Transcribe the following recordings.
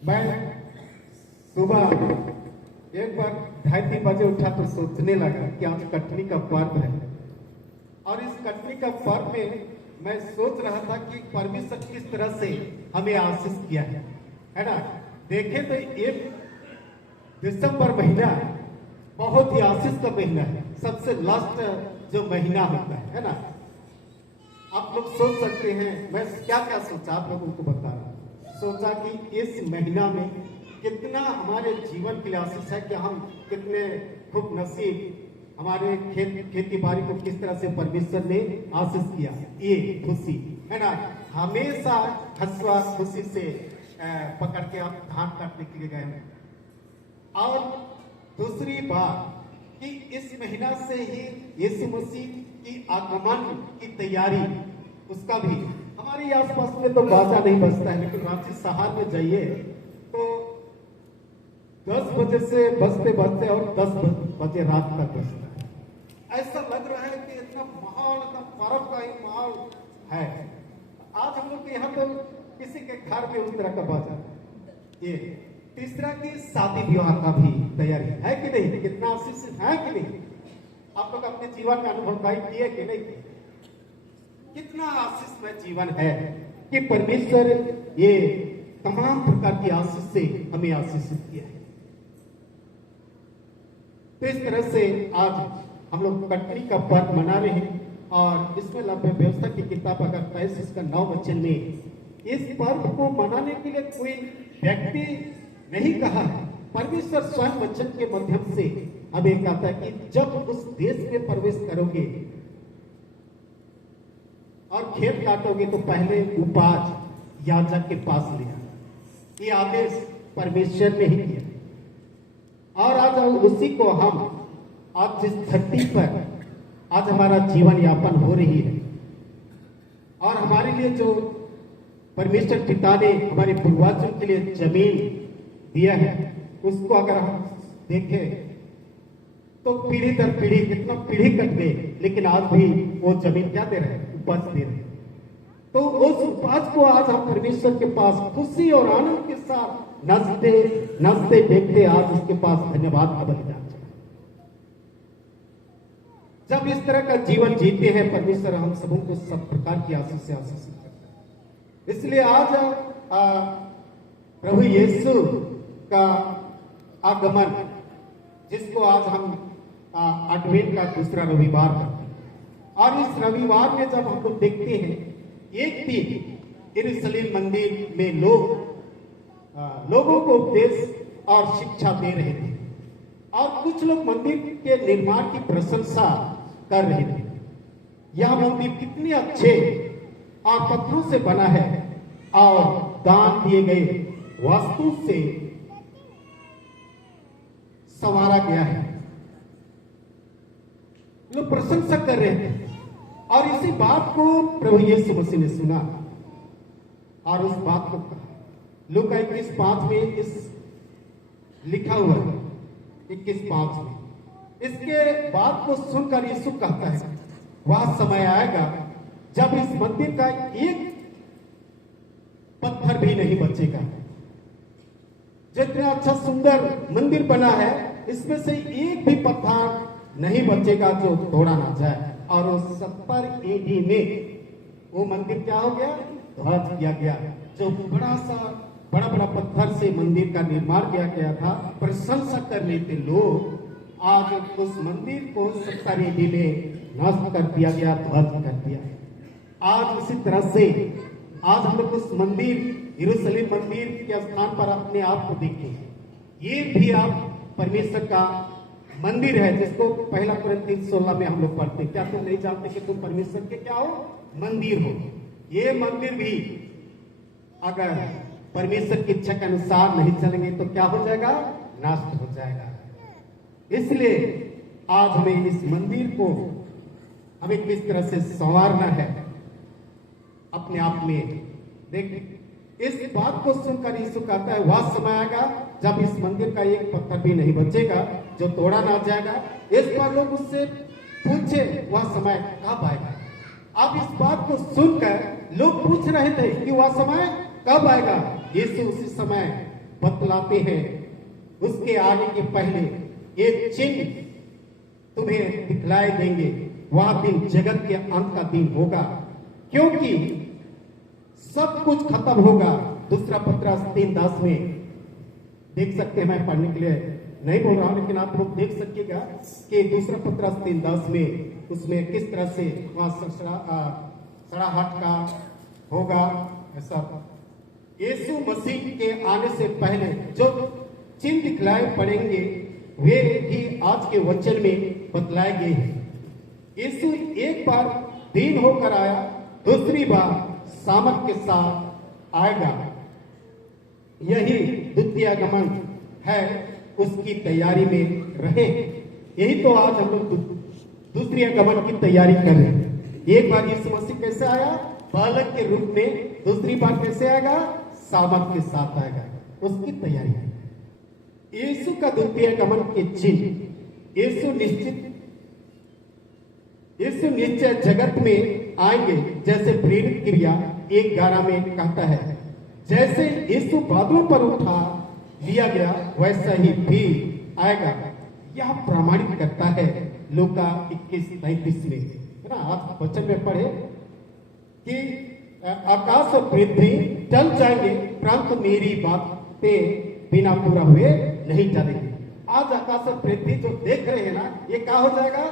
मैं सुबह एक बार 2:30 बजे उठा तो सोचने लगा कि आज कटनी का पर्व है और इस कटनी का पर्व में मैं सोच रहा था कि परमेश्वर किस तरह से हमें आशीष किया है ना। देखें तो ये दिसंबर महीना बहुत ही आशीष का महीना है, सबसे लास्ट जो महीना होता है ना। आप लोग सोच सकते हैं मैं क्या क्या सोचा, आप लोगों को बता रहा हूं। सोचा कि इस महीना में कितना हमारे जीवन के लिए आशीष है कि हम कितने खूब नसीब, हमारे खेती बाड़ी को किस तरह से परमेश्वर ने आशीष किया। ये खुशी है ना, हमेशा हंसवा खुशी से पकड़ के आप धान काटने के लिए गए हैं। और दूसरी बात कि इस महीना से ही यीशु मसीह की आगमन की तैयारी, उसका भी हमारे आसपास में तो बाजा नहीं बजता है, लेकिन रांची शहर में जाइए तो 10 बजे से बजते बजते और 10 बजे रात तक बजता है। ऐसा लग रहा है कि इतना माहौल, इतना पर्व का ही माहौल है। आज हम लोग के यहाँ तो किसी के घर में उस तरह का बाजा। ये तीसरा की शादी विवाह का भी तैयारी है कि नहीं, कितना आशीष है कि नहीं। आप लोग अपने जीवन में अनुभव किए कि नहीं, कितना आशीषमय जीवन है कि परमेश्वर ये तमाम प्रकार की आशीष से हमें आशीषित किया है। तो इस तरह से आज हम लोग कटनी का पर्व मना रहे हैं और इसमें लभ्य व्यवस्था की किताब अगर 23 इसका 9 वचन में इस पर्व को मनाने के लिए कोई व्यक्ति नहीं कहा है। परमेश्वर स्वयं वचन के माध्यम से हमें कहता है कि जब उस देश में प्रवेश करोगे और खेत काटोगे तो पहले उपाज याजक के पास ले आना। ये आदेश परमेश्वर ने ही किया और आज उसी को हम आज जिस धरती पर आज हमारा जीवन यापन हो रही है और हमारे लिए जो परमेश्वर पिता ने हमारे पूर्वजों के लिए जमीन दिया है, उसको अगर हम देखें तो पीढ़ी दर पीढ़ी, कितना पीढ़ी कट गए, लेकिन आज भी वो जमीन क्या दे रहे हैं, उपज दे रहे हैं। तो उस उपज को आज हम परमेश्वर के पास खुशी और आनंद के साथ नाचते नाचते देखते आज उसके पास धन्यवाद का बलिदान। जब इस तरह का जीवन जीते हैं परमेश्वर हम सबों को सब प्रकार की आशीष से आशीषित करता है। इसलिए आज प्रभु यीशु का आगमन, जिसको आज हम एडवेंट का दूसरा रविवार करते हैं और इस रविवार में जब हम लोग देखते हैं एक दिन यरूशलेम मंदिर में लोगों को उपदेश और शिक्षा दे रहे थे और कुछ लोग मंदिर के निर्माण की प्रशंसा कर रहे थे। यह मंदिर कितने अच्छे और पत्थरों से बना है और दान दिए गए वस्तु से संवारा गया है। लोग प्रशंसा कर रहे थे और इसी बात को प्रभु यीशु मसीह ने सुना और उस बात को कहा। लूका 21:5 में इस लिखा हुआ है, 21:5 में इसके बात को सुनकर यीशु कहता है वह समय आएगा जब इस मंदिर का एक पत्थर भी नहीं बचेगा। जितना अच्छा सुंदर मंदिर बना है इसमें से एक भी पत्थर नहीं बचेगा जो तोड़ा ना जाए। और उस 70 AD में वो मंदिर क्या हो गया, ध्वस्त किया गया। जो बड़ा बड़ा पत्थर से मंदिर का निर्माण किया गया था, प्रशंसा कर रहे थे लोग, आज उस मंदिर को 70 AD में नष्ट कर दिया गया, ध्वस्त कर दिया। आज उसी तरह से आज हम लोग उस मंदिर यरूशलेम मंदिर के स्थान पर अपने आप को देखें। ये भी आप परमेश्वर का मंदिर है, जिसको 1 कुरिन्थियों 16 में हम लोग पढ़ते। क्या तुम नहीं जानते कि तुम परमेश्वर के क्या हो, मंदिर हो। ये मंदिर भी अगर परमेश्वर की इच्छा के अनुसार नहीं चलेंगे तो क्या हो जाएगा, नष्ट हो जाएगा। इसलिए आज हमें इस मंदिर को हमें किस तरह से संवारना है अपने आप में। देख, इस बात को सुनकर यीशु कहता है वह समय आएगा जब इस मंदिर का एक पत्थर भी नहीं बचेगा जो तोड़ा ना जाएगा। इस पर लोग उससे पूछे वह समय कब आएगा। अब इस बात को सुनकर लोग पूछ रहे थे कि वह समय कब आएगा। यीशु उसी समय बतलाते हैं उसके आने के पहले ये चिन्ह तुम्हें दिखलाए देंगे। वह दिन जगत के अंत का दिन होगा, क्योंकि सब कुछ खत्म होगा। दूसरा पत्रास 3:10 में देख सकते हैं, मैं पढ़ने के लिए नहीं बोल रहा हूं, लेकिन आप लोग देख सकिएगा कि दूसरा पत्रास 3:10 में उसमें किस तरह से वहां सड़ाहट का होगा। ऐसा यीशु मसीह के आने से पहले जो चिन्ह दिखलाए पड़ेंगे वे ही आज के वचन में बतलाए गए हैं। यीशु एक बार दीन होकर आया, दूसरी बार सामर्थ के साथ आएगा। यही द्वितीय आगमन है, उसकी तैयारी में रहे। यही तो आज हम लोग दूसरी आगमन की तैयारी कर रहे हैं। एक बार यीशु मसीह कैसे आया? बालक के रूप में। दूसरी बार कैसे आएगा? सामर्थ के साथ आएगा, उसकी तैयारी है। यीशु का द्वितीय आगमन के चिन्ह, यीशु निश्चय जगत में आएंगे, जैसे प्रेरित क्रिया 1:11 में कहता है। जैसे यीशु बादलों पर उठा लिया गया वैसा ही भी आएगा। यह प्रमाणित करता है लूका 21:33 में, है ना। आज वचन में पढ़े कि आकाश और पृथ्वी टल जाएंगे, परंतु मेरी बातें बिना पूरा हुए नहीं टलेंगे। आज आकाश और पृथ्वी जो देख रहे हैं ना, ये क्या हो जाएगा?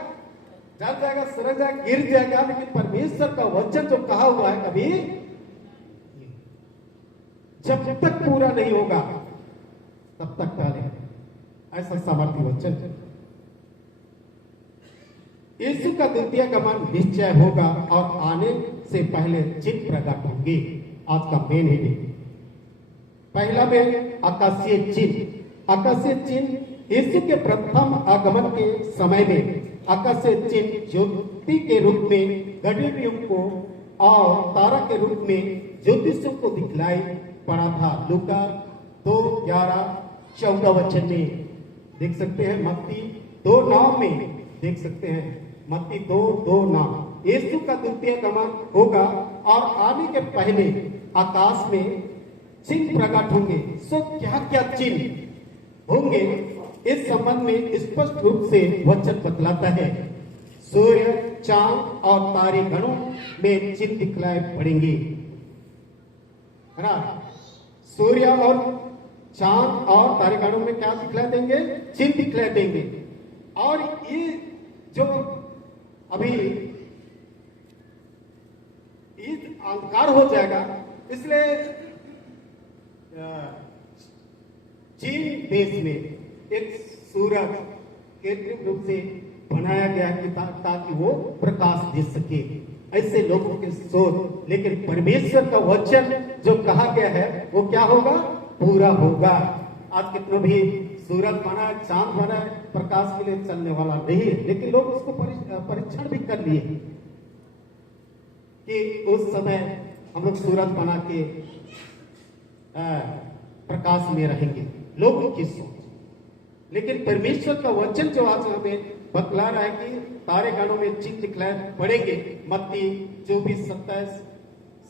जल जाएगा, सड़ जाएगा, गिर जाएगा, लेकिन परमेश्वर का वचन जो कहा हुआ है कभी जब तक पूरा नहीं होगा तब तक टालेगा। ऐसा सामर्थ्य वचन। यीशु का द्वितीय आगमन निश्चय होगा और आने से पहले चिन्ह प्रकट होंगे। आज का मेन है पहला में आकाशीय चिन्ह। आकाशीय चिन्ह यीशु के प्रथम आगमन के समय में आकाशीय चिन्ह ज्योति के रूप में गडरियों को और तारा के रूप में ज्योतिषों को दिखलाई पड़ा था। लूका 2:11-14 वचन में देख सकते हैं। मत्ती 2:9 में देख सकते हैं। मत्ती 2:9 यीशु का द्वितीय आगमन होगा और आने के पहले आकाश में चिन्ह प्रकट होंगे। सो क्या क्या चिन्ह होंगे, इस संबंध में स्पष्ट रूप से वचन बतलाता है। सूर्य, चांद और तारे गणों में चिन्ह दिखलाए पड़ेंगे, है ना। सूर्य और चांद और तारे गणों में क्या दिखला देंगे? चिन्ह दिखला देंगे। और ये जो अभी अंधकार हो जाएगा, इसलिए चीन देश में एक सूरज कृत्रिम रूप से बनाया गया कि ताकि वो प्रकाश दे सके। ऐसे लोगों के सोच, लेकिन परमेश्वर का वचन जो कहा गया है वो क्या होगा? पूरा होगा। आज कितना भी सूरज बना है, चांद बना है, प्रकाश के लिए चलने वाला नहीं है, लेकिन लोग उसको परीक्षण भी कर लिए कि उस समय हम लोग सूरज बना के प्रकाश में रहेंगे, लोगों की सोच। लेकिन परमेश्वर का वचन जो आज हमें बतला रहा है कि तारे गणों में चिन्ह दिखलाए पड़ेंगे। मत्ती 24:27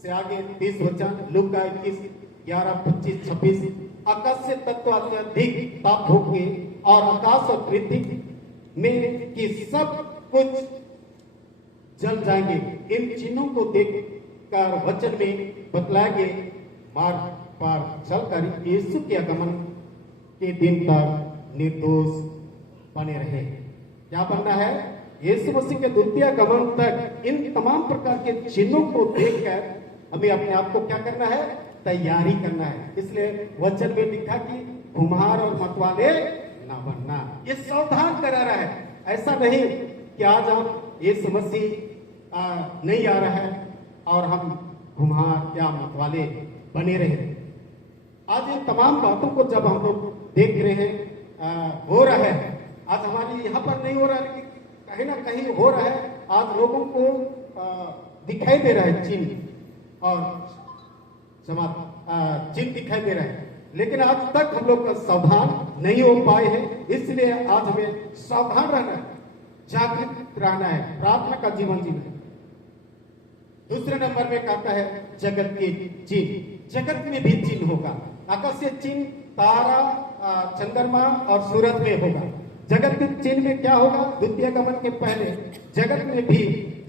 से आगे 30 वचन, लूका 21:11-25-26। आकाश से तत्व अत्यधिक ताप होंगे और आकाश और पृथ्वी में कि सब कुछ जल जाएंगे। इन चिन्हों को देखकर वचन में बतलाए गए मार्ग पर चलकर यीशु के आगमन के दिन तक निर्दोष बने रहे। क्या बनना है? यीशु मसीह के द्वितीय आगमन तक इन तमाम प्रकार के चिन्हों को देखकर हमें अपने आप को क्या करना है? तैयारी करना है। इसलिए वचन में लिखा कि कुम्हार और मतवाले ना बनना। ये सावधान करा रहा है। ऐसा नहीं कि आज हम यीशु मसीह नहीं आ रहा है और हम कुम्हार या मतवाले बने रहे। आज इन तमाम बातों को जब हम लोग देख रहे हैं, हो रहा है, आज हमारे यहाँ पर नहीं हो रहा है, लेकिन कहीं ना कहीं हो रहा है। आज लोगों को दिखाई दे रहा है चिन्ह और चिन्ह दिखाई दे रहा है, लेकिन आज तक हम लोग सावधान नहीं हो पाए हैं। इसलिए आज हमें सावधान रहना है, जागृत रहना है, प्रार्थना का जीवन जीना है। दूसरे नंबर में कहता है जगत के चिन्ह। जगत में भी चिन्ह होगा। आकाशीय चिन्ह तारा, चंद्रमा और सूरज में होगा। जगत के चिन्ह में क्या होगा? द्वितीय गमन के पहले जगत में भी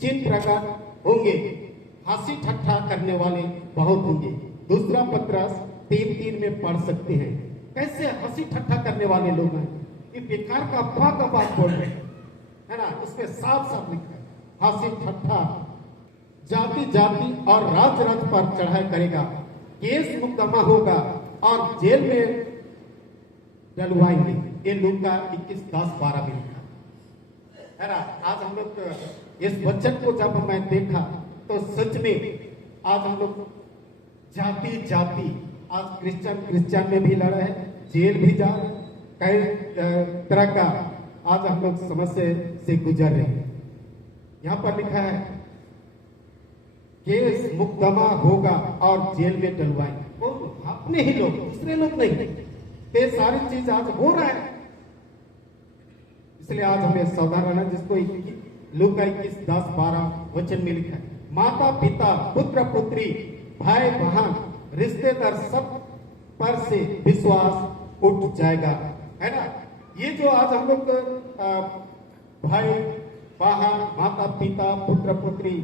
चिन्ह प्रकट होंगे। हंसी ठट्ठा करने वाले बहुत होंगे। दूसरा पत्रस 3:3 में पढ़ सकते हैं। कैसे हंसी ठट्ठा करने वाले लोग हैं? ये बेकार का अफवाह का बात बोल रहे हैं, है ना? उसमें साफ साफ लिखा है हंसी ठट्ठा, जाति जाति और राज्य राज्य पर चढ़ाई करेगा, केस मुकदमा होगा और जेल में डलवाएंगे। ये लूका 21:10-12 में लिखा है ना? आज हम लोग इस वचन को जब मैं देखा तो सच में आज हम लोग जाति जाति, आज क्रिश्चियन में भी लड़ा है, जेल भी जा रहे हैं, कई तरह का आज हम लोग समस्या से गुजर रहे हैं। यहाँ पर लिखा है केस मुकदमा होगा और जेल में डलवाएंगे। वो अपने ही लोग, दूसरे लोग नहीं। ये सारी चीज आज हो रहा है, इसलिए आज हमें सावधान रहना। जिसको लूका 21:10-12 वचन में लिखा है, माता पिता पुत्र पुत्री भाई बहन रिश्तेदार सब पर से विश्वास उठ जाएगा, है ना? ये जो आज हम लोग भाई बहन माता पिता पुत्र पुत्री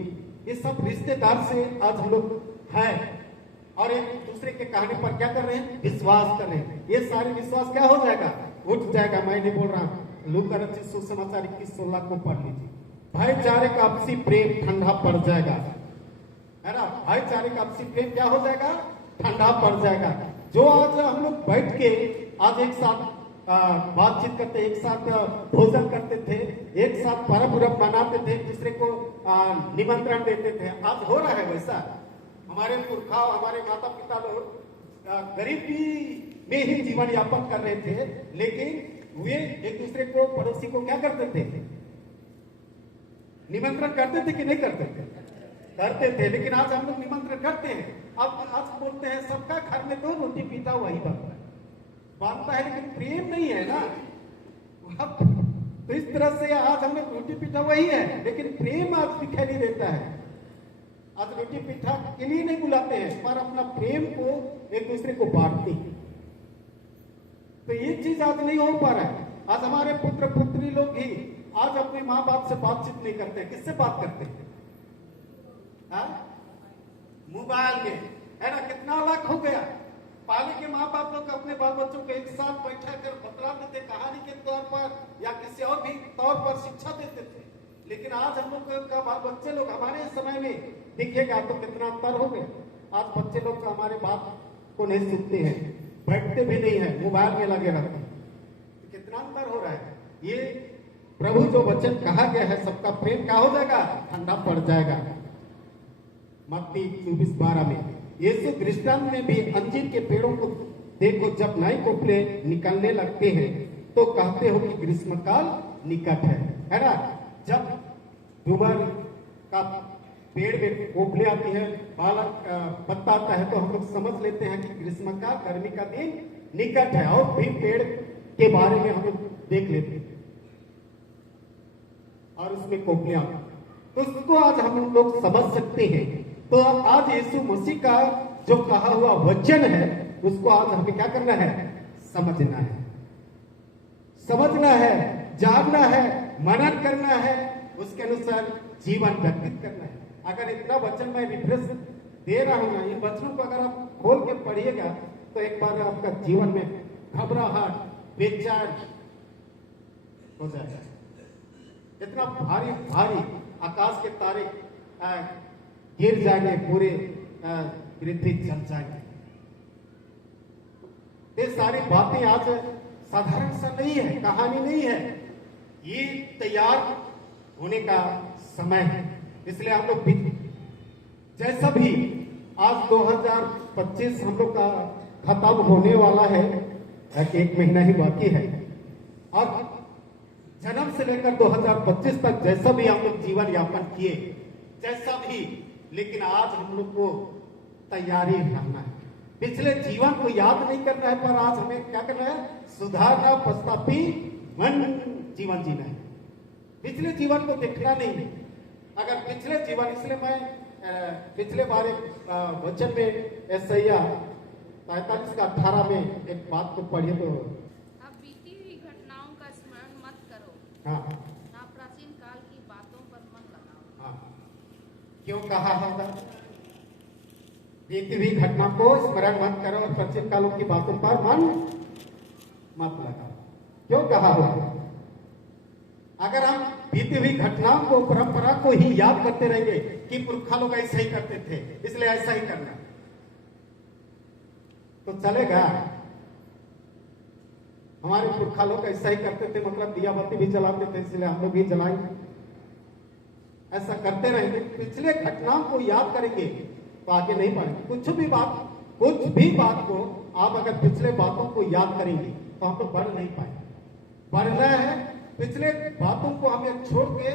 ये सब रिश्तेदार से आज हम लोग है और एक दूसरे के कहने पर क्या कर रहे हैं? विश्वास कर रहे हैं। ये सारे विश्वास क्या हो जाएगा? उठ जाएगा। मैं नहीं बोल रहा हूं, लूका रचित सुसमाचार 21:16 को पढ़ लीजिए। भाईचारे का आपसी प्रेम ठंडा पड़ जाएगा, है ना? भाईचारे का आपसी प्रेम क्या हो जाएगा? ठंडा पड़ जाएगा। जो आज हम लोग बैठ के आज एक साथ बातचीत करते, एक साथ भोजन करते थे, एक साथ पर्व उरब मनाते थे, दूसरे को निमंत्रण देते थे, आज हो रहा है वैसा? हमारे पुरखा, हमारे माता पिता लोग गरीबी में ही जीवन यापन कर रहे थे, लेकिन वे एक दूसरे को, पड़ोसी को क्या करते थे? निमंत्रण करते थे कि नहीं करते थे? करते थे। लेकिन आज हम लोग निमंत्रण करते हैं। अब आज बोलते हैं सबका घर में तो रोटी पीता वही बनता है, लेकिन प्रेम नहीं है ना। तो इस तरह से आज हम लोग रोटी पीठा वही है, लेकिन प्रेम आज दिखाई नहीं देता है। आज रोटी पीठा के लिए नहीं बुलाते हैं, पर अपना प्रेम को एक दूसरे को बांटते हैं। तो ये चीज आज नहीं हो पा रहा है। आज हमारे पुत्र पुत्री लोग ही आज अपने माँ बाप से बातचीत नहीं करते। किससे बात करते हैं? मोबाइल में, है ना? कितना अलग हो गया। पहले के माँ बाप लोग अपने बाल बच्चों को एक साथ बैठा कर बतलाते थे, कहानी के तौर पर या किसी और भी तौर पर शिक्षा देते थे। लेकिन आज हम लोग का बाल बच्चे लोग हमारे समय में दिखेगा तो कितना अंतर हो गया। आज बच्चे लोग तो हमारे बात को नहीं सुनते हैं, बैठते भी नहीं है, मोबाइल में लगे रहते हैं। तो कितना अंतर हो रहा है। ये प्रभु जो वचन कहा गया है, सबका प्रेम क्या हो जाएगा? ठंडा पड़ जाएगा। मत्ती 24:12 में यीशु दृष्टांत में भी अंजीर के पेड़ों को देखो, जब नए कोपले निकलने लगते हैं तो कहते हो कि ग्रीष्मकाल निकट है ना? जब दुबर का पेड़ में कोपले आती है, बालक पत्ता आता है, तो हम लोग समझ लेते हैं कि ग्रीष्मकाल, गर्मी का दिन निकट है। और भी पेड़ के बारे में हम लोग देख लेते हैं और उसमें कोपले आते हैं, तो उसको आज हम लोग समझ सकते हैं। तो आज यीशु मसीह का जो कहा हुआ वचन है, उसको आज हमें क्या करना है? समझना है, समझना है, जानना है, मनन करना है, उसके अनुसार जीवन व्यतीत करना है। अगर इतना वचन मैं रिफ्रेश दे रहा हूं ना, इन वचनों को अगर आप खोल के पढ़िएगा तो एक बार आपका जीवन में घबराहट, बेचैन हो जाएगा। इतना भारी भारी आकाश के तारे गिर जाएंगे, पूरे पृथ्वी जल जाएंगे। ये सारी बातें आज साधारण सा नहीं है, कहानी नहीं है, ये तैयार होने का समय है। इसलिए हम लोग भी जैसा भी आज 2025 हम लोग का खत्म होने वाला है, एक महीना ही बाकी है, और जन्म से लेकर 2025 तक जैसा भी हम लोग जीवन यापन किए, जैसा भी, लेकिन आज हम लोग को तैयारी रहना है। पिछले जीवन को याद नहीं करना है, पर आज हमें क्या करना है? सुधारना, पश्चातापी मन जीवन जीना है। पिछले जीवन को देखना नहीं है। अगर पिछले जीवन, इसलिए मैं पिछले बार वचन में यशायाह 45 का 18 में एक बात को पढ़िए तो। अब बीती हुई घटनाओं का स्मरण मत करो, हाँ ना प्राचीन काल की बातों पर मन लगाओ। हाँ, क्यों कहा है था? बीती हुई घटना को स्मरण मत करो और प्राचीन कालों की बातों पर मन मत लगाओ। क्यों कहा हो? अगर हम बीती हुई घटनाओं को, परंपरा को ही याद करते रहेंगे कि पुरखा लोग ऐसा ही करते थे इसलिए ऐसा ही करना, तो चलेगा? हमारे पुरखा लोग ऐसा ही करते थे, मतलब दिया बत्ती भी जलाते थे इसलिए हम लोग भी जलाएंगे। ऐसा करते रहेंगे, पिछले घटनाओं को याद करेंगे तो आगे नहीं बढ़ेंगे। कुछ भी बात को आप अगर पिछले बातों को याद करेंगे तो हम तो बढ़ नहीं पाएंगे। बढ़ना है, पिछले बातों को हमें छोड़ के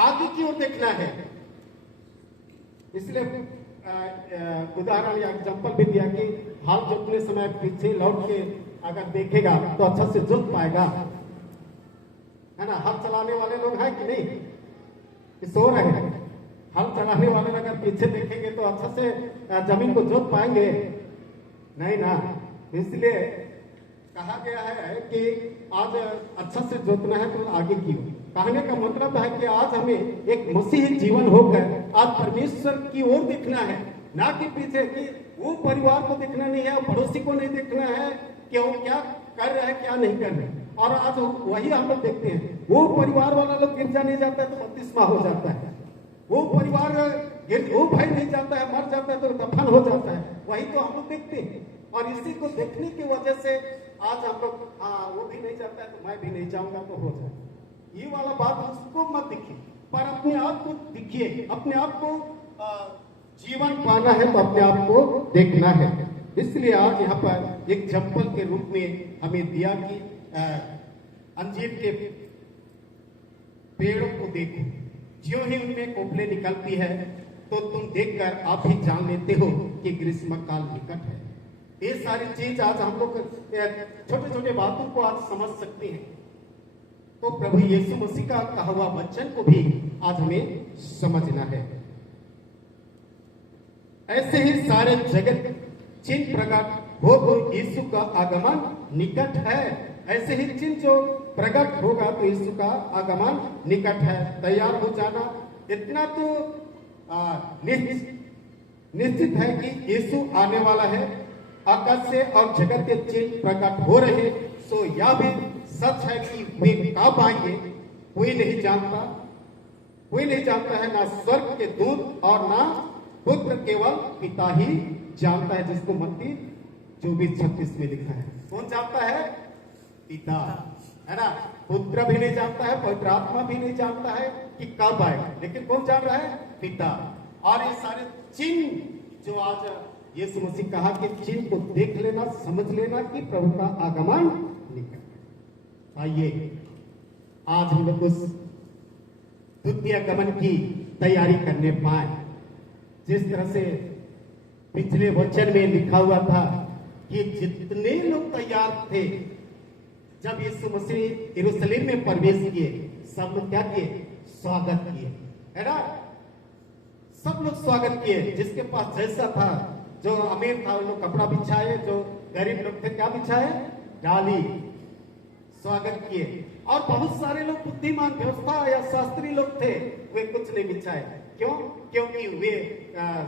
आगे की ओर देखना है। इसलिए उदाहरण या एग्जाम्पल भी दिया कि हाल जोतने समय पीछे लौट के अगर देखेगा तो अच्छा से जोत पाएगा, है ना। हल चलाने वाले लोग हैं कि नहीं, कि सो रहे हैं? हल चलाने वाले अगर पीछे देखेंगे तो अच्छा से जमीन को जोत पाएंगे? नहीं ना। इसलिए कहा गया है कि आज अच्छा से जोतना है तो आगे की ओर। कहने का मतलब है कि आज हमें एक मसीही जीवन होकर आज परमेश्वर की ओर देखना है, ना कि पीछे कि वो परिवार को देखना नहीं है, पड़ोसी को नहीं देखना है कि वो क्या कर रहे हैं क्या नहीं कर रहे। और आज वही हम लोग देखते हैं, वो परिवार वाला लोग गिरजा नहीं जाता है तो बपतिस्मा हो जाता है, वो परिवार वो भाई नहीं जाता है, मर जाता है तो दफन हो जाता है। वही तो हम लोग देखते हैं। और इसी को देखने की वजह से आज हम लोग, हाँ वो भी नहीं जाता है तो मैं भी नहीं जाऊंगा तो हो जाए, ये वाला बात उसको मत दिखिए, पर अपने आप को दिखिए। अपने आप को जीवन पाना है तो अपने आप को देखना है। इसलिए आज यहाँ पर एक एग्जाम्पल के रूप में हमें दिया कि अंजीर के पेड़ों को देखो, ज्यों ही उनमें कोपले निकलती है तो तुम देखकर आप ही जान लेते हो कि ग्रीष्म काल निकट है। ये सारी चीज आज हम लोग छोटे छोटे बातों को आज समझ सकते हैं, तो प्रभु यीशु मसीह का कहा हुआ वचन को भी आज हमें समझना है। ऐसे ही सारे जगत चिन्ह प्रकट हो तो यीशु का आगमन निकट है। ऐसे ही चिन्ह जो प्रकट होगा तो यीशु का आगमन निकट है। तैयार हो जाना, इतना तो निश्चित है कि यीशु आने वाला है। आकाश से और जगत के चिन्ह प्रकट हो रहे, सो यह भी सच है कि वे कब आएंगे कोई नहीं जानता। कोई नहीं जानता है, ना स्वर्ग के दूत और ना पुत्र, केवल पिता ही जानता है, जिसको मत्ती 24:36 में लिखा है। कौन जानता है? पिता, है ना। पुत्र भी नहीं जानता है, पवित्र आत्मा भी नहीं जानता है कि कब आएगा, लेकिन कौन जान रहा है? पिता। और ये सारे चिन्ह जो आज यीशु मसीह कहा कि चिन्ह को देख लेना, समझ लेना कि प्रभु का आगमन निकट है। आइए आज हम लोग उस द्वितीय गमन की तैयारी करने पाए। जिस तरह से पिछले वचन में लिखा हुआ था कि जितने लोग तैयार थे जब यीशु मसीह यरूशलेम में प्रवेश किए, सब लोग क्या किए? स्वागत किए, है ना। सब लोग स्वागत किए। जिसके पास जैसा था, जो अमीर था वो लोग कपड़ा बिछाए, जो गरीब लोग थे क्या बिछाए? डाली। स्वागत किए। और बहुत सारे लोग बुद्धिमान व्यवस्था या शास्त्री लोग थे, वे कुछ नहीं बिछाए। क्यों? क्योंकि वे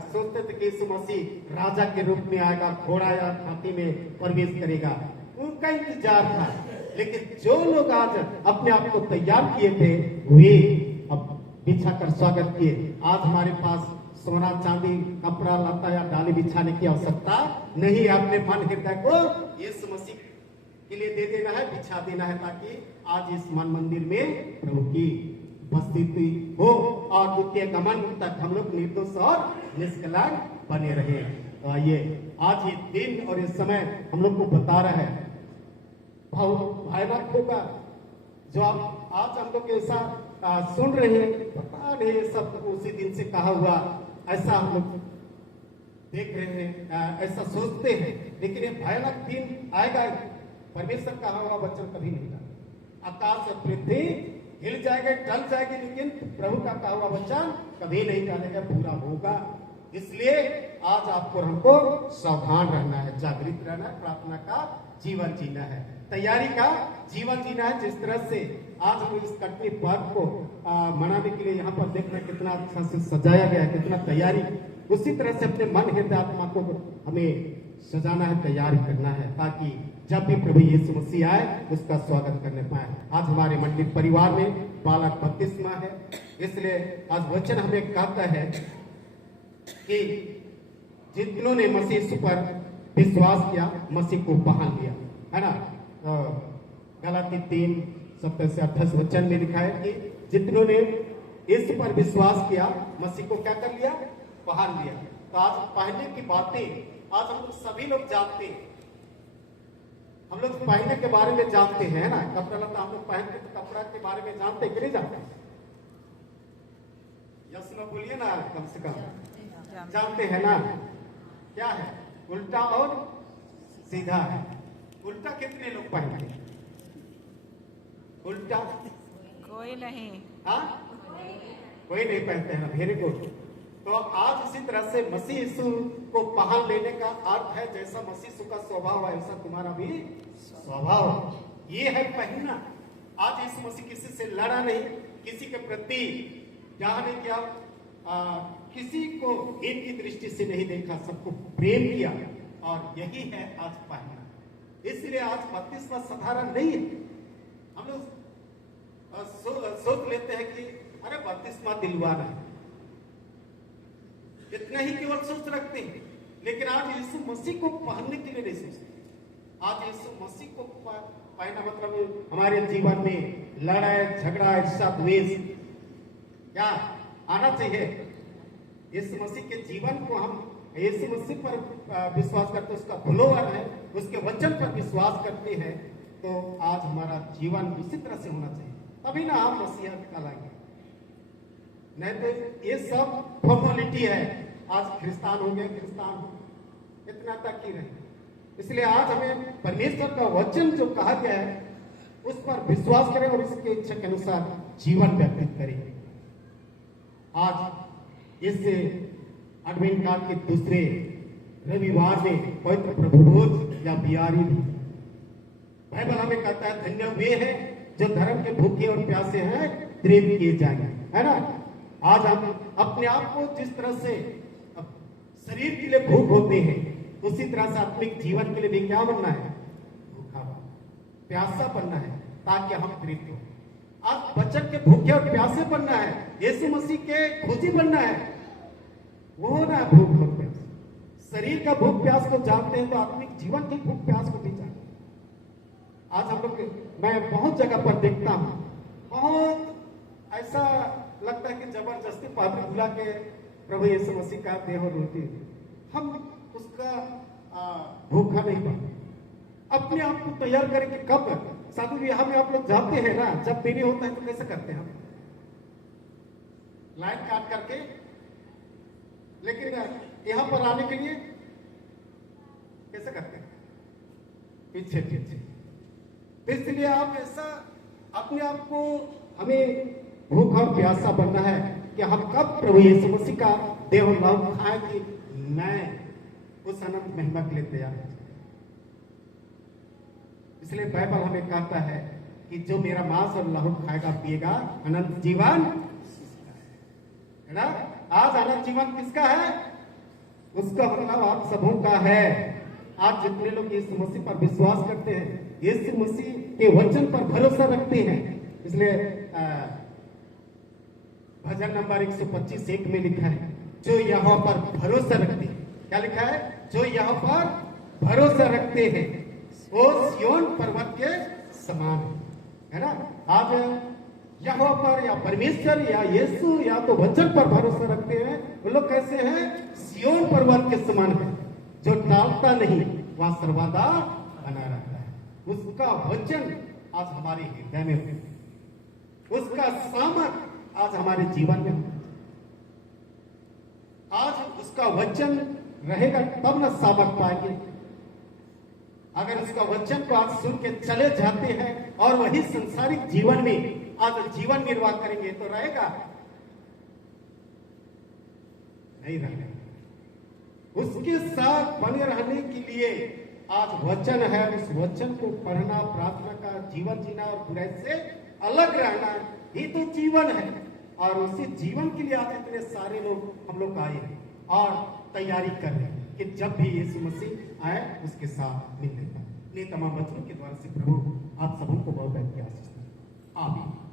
सोचते थे कि यीशु मसीह राजा के रूप में आएगा, घोड़ा या हाथी में प्रवेश करेगा, उनका इंतजार था। लेकिन जो लोग आज अपने आप को तैयार किए थे, वे अब बिछाकर स्वागत किए। आज हमारे पास सोना चांदी कपड़ा लता या डाली बिछाने की आवश्यकता नहीं है। अपने मन हृदय को यीशु मसीह के लिए दे देना है, बिछा देना है, ताकि आज इस मन मंदिर में प्रभु की उपस्थिति हो और द्वितीय गमन तक हम लोग निर्दोष और निष्कलंक बने रहे। तो आइए आज ये दिन और ये समय हम लोग को बता रहा है, भयानक होगा जो आप आज हम लोग ऐसा सुन रहे हैं। पता नहीं सब उसी दिन से कहा हुआ, ऐसा हम लोग देख रहे हैं, ऐसा सोचते हैं, लेकिन ये भयानक दिन आएगा। परमेश्वर कहा हुआ वचन कभी नहीं था। आकाश और पृथ्वी हिल जाएगा, टल जाएगी, लेकिन प्रभु का कहा हुआ वचन कभी नहीं टलेगा, पूरा होगा। इसलिए आज आपको हमको सावधान रहना है, जागृत रहना है, प्रार्थना का जीवन जीना है, तैयारी का जीवन जीना है। जिस तरह से आज हम इस कटनी पर्व को मनाने के लिए यहाँ पर देख रहे हैं कितना अच्छा से सजाया गया है, कितना तैयारी, उसी तरह से अपने मन हृदय आत्मा को हमें सजाना है, तैयार करना है, ताकि जब भी प्रभु यीशु मसीह आए उसका स्वागत करने पाए। आज हमारे मंदिर परिवार में बालक बपतिस्मा है, इसलिए आज वचन हमें कहता है कि जितनों ने मसीह यीशु पर विश्वास किया मसीह को पहन लिया, है ना। गलाती 3:17 से 28 वचन में लिखा है कि जितनों ने इस पर विश्वास किया मसीह को क्या कर लिया, पहन लिया। तो आज पहनने की बातें आज हम लोग सभी लोग जानते हैं, हम लोग पहनने के बारे में जानते हैं ना, कपड़ा लता हम लोग पहनते तो कपड़ा के बारे में जानते हैं कि नहीं जानते? यस में बोलिए ना, कम से कम जानते हैं ना। क्या है? उल्टा और सीधा है। उल्टा कितने लोग पहनते हैं? उल्टा कोई नहीं। हाँ, कोई नहीं पहनते हैं ना, वेरी गुड। तो आज इसी तरह से मसीह यीशु को पहन लेने का अर्थ है जैसा मसीह यीशु का स्वभाव है वैसा तुम्हारा भी स्वभाव, ये है पहनना। आज यीशु मसीह किसी से लड़ा नहीं, किसी के प्रति क्या नहीं किया, किसी को इनकी दृष्टि से नहीं देखा, सबको प्रेम किया, और यही है आज पहनना। इसलिए आज बपतिस्मा साधारण नहीं है। हम लोग सोच लेते हैं कि अरे बपतिस्मा दिलवाना है, इतना ही केवल सोच रखते हैं, लेकिन आज यीशु मसीह को पहनने के लिए नहीं सोचते। आज यीशु मसीह को पहनना मतलब हमारे जीवन में लड़ाई झगड़ा ईर्ष्या द्वेष क्या आना चाहिए। यीशु मसीह के जीवन को हम यीशु मसीह पर विश्वास करते हैं, उसका फॉलोअर है, उसके वचन पर विश्वास करते हैं, तो आज हमारा जीवन इसी तरह से होना चाहिए, तभी ना हम मसीहा कहलाएंगे। नहीं तो ये सब फॉर्मेलिटी है। आज ख्रिस्तान हो गए, ख्रिस्तान इतना तक ही रहे। इसलिए आज हमें परमेश्वर का वचन जो कहा गया है उस पर विश्वास करें और इसके इच्छा के अनुसार जीवन व्यतीत करें। आज इस एडवेंट काल के दूसरे रविवार में पवित्र प्रभुभोज या बियारी भी बाइबल हमें कहता है धन्य वे हैं जो धर्म के भूखे और प्यासे हैं प्रेम किए जाएंगे, है ना। आज हम अपने आप को जिस तरह से शरीर के लिए भूख होते हैं उसी तरह से आत्मिक जीवन के लिए भी क्या बनना है, भूखा प्यासा बनना है, ताकि हम तृप्त हो। आज वचन के भूखे और प्यासे बनना है, यीशु मसीह के खोजी बनना है, वो ना भूख और प्यास। शरीर का भूख प्यास को जानते हैं तो आत्मिक जीवन की भूख प्यास को भी जानते हैं। आज हम लोग मैं बहुत जगह पर देखता हूँ, बहुत ऐसा लगता है कि जबरदस्ती पादरी बुला के प्रभु यीशु मसीह का देह और रोटी, हम उसका भूखा नहीं बने। अपने आप को तैयार करें कि कब शादी विवाह में आप लोग जाते हैं ना, जब देरी होता है तो कैसे करते हैं हम, लाइन काट करके, लेकिन यहाँ पर आने के लिए कैसे करते हैं, पीछे पीछे। इसलिए आप ऐसा अपने आप को हमें भूख और प्यासा बनना है कि हम कब प्रभु यीशु मसीह का देह और लहू खाएं कि मैं उस अनंत महिमा के लिए तैयार हूं। इसलिए बाइबल हमें कहता है कि जो मेरा मांस और लहू खाएगा पिएगा अनंत जीवन है ना। आज अनंत जीवन किसका है, उसका मतलब आप सबों का है। आज जितने लोग यीशु मसीह पर विश्वास करते हैं, यीशु मसीह के वचन पर भरोसा रखते हैं, इसलिए भजन नंबर 125:1 में लिखा है जो यहाँ पर भरोसा रखते हैं, क्या लिखा है, जो यहाँ पर भरोसा रखते हैं वो सिय्योन पर्वत के समान है ना। आज यहाँ पर या परमेश्वर या यीशु या तो वचन पर भरोसा रखते हैं, वो लोग कैसे हैं, सिय्योन पर्वत के समान है, जो टालता नहीं, वह सर्वदा बना रहता है। उसका वचन आज हमारे हृदय में है, उसका सामर्थ आज हमारे जीवन में है। आज उसका वचन रहेगा तब न सामर्थ पाएंगे। अगर उसका वचन को आज सुन के चले जाते हैं और वही संसारिक जीवन में आज जीवन निर्वाह करेंगे तो रहेगा नहीं, रहेगा। उसके साथ बने रहने के लिए आज वचन है, उस वचन को पढ़ना, प्रार्थना का जीवन जीना और बुराई से अलग रहना ही तो जीवन है। और उसी जीवन के लिए आज इतने सारे लोग हम लोग आए हैं और तैयारी कर रहे हैं कि जब भी यीशु मसीह आए उसके साथ मिलने का। ये तमाम वचनों के द्वारा से प्रभु आप सबों को बहुत बहुत आशीष दें। आमीन।